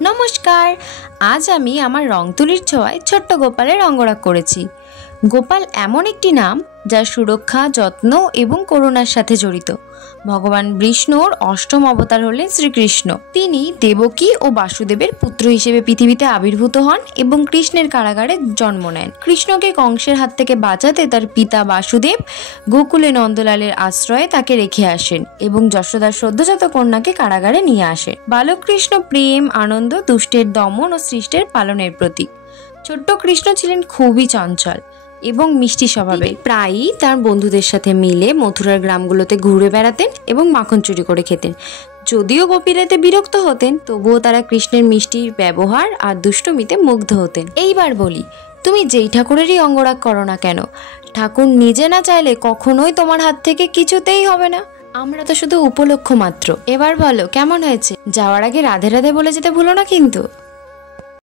নমস্কার, আজ আমি আমার রং তুলির ছোঁয়ায় ছোট্ট গোপালের অঙ্গরাগ করেছি। গোপাল এমন একটি নাম যা সুরক্ষা, যত্ন এবং করুণার সাথে জড়িত। ভগবান বিষ্ণুর অষ্টম অবতার হলেন শ্রীকৃষ্ণ। তিনি দেবকী ও বাসুদেবের পুত্র হিসেবে পৃথিবীতে আবির্ভূত হন এবং কৃষ্ণের কারাগারে জন্ম নেন। কৃষ্ণকে কংসের হাত থেকে বাঁচাতে তার পিতা বাসুদেব গোকুলে নন্দলালের আশ্রয়ে তাকে রেখে আসেন এবং যশোদার সদ্যজাত কন্যাকে কারাগারে নিয়ে আসেন। বালক কৃষ্ণ প্রেম, আনন্দ, দুষ্টের দমন ও সৃষ্টের পালনের প্রতীক। ছোট্ট কৃষ্ণ ছিলেন খুবই চঞ্চল এবং মিষ্টি স্বভাবের। প্রায়ই তার বন্ধুদের সাথে মিলে মথুরার গ্রামগুলোতে ঘুরে বেড়াতেন এবং মাখন চুরি করে খেতেন। যদিও গোপীরা এতে বিরক্ত হতেন, তবুও তারা কৃষ্ণের মিষ্টি ব্যবহার আর দুষ্টুমিতে মুগ্ধ হতেন। এইবার বলি, তুমি যেই ঠাকুরেরই অঙ্গরাগ করো না কেন, ঠাকুর নিজে না চাইলে কখনোই তোমার হাত থেকে কিছুতেই হবে না। আমরা তো শুধু উপলক্ষ মাত্র। এবার বলো কেমন হয়েছে? যাওয়ার আগে রাধে রাধে বলে যেতে ভুলো না কিন্তু।